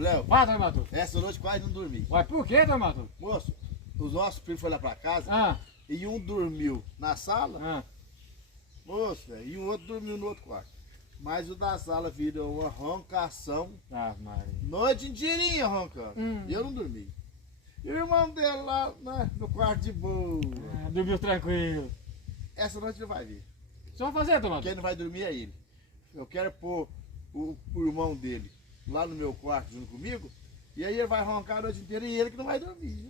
Léo, Fala, Tomato. essa noite quase não dormi. Ué, por que, Tomato? Moço, os nossos primos foram lá pra casa Ah, e um dormiu na sala, ah. moço, velho, e o outro dormiu no outro quarto. Mas o da sala virou uma roncação, Ah, Maria. noite inteirinha roncando. E eu não dormi. E o irmão dele lá no quarto de boa. Ah, dormiu tranquilo. Essa noite ele vai vir. Só vai fazer, Tomato? Quem não vai dormir é ele. Eu quero pôr o irmão dele lá no meu quarto junto comigo. E aí ele vai roncar a noite inteira e ele que não vai dormir.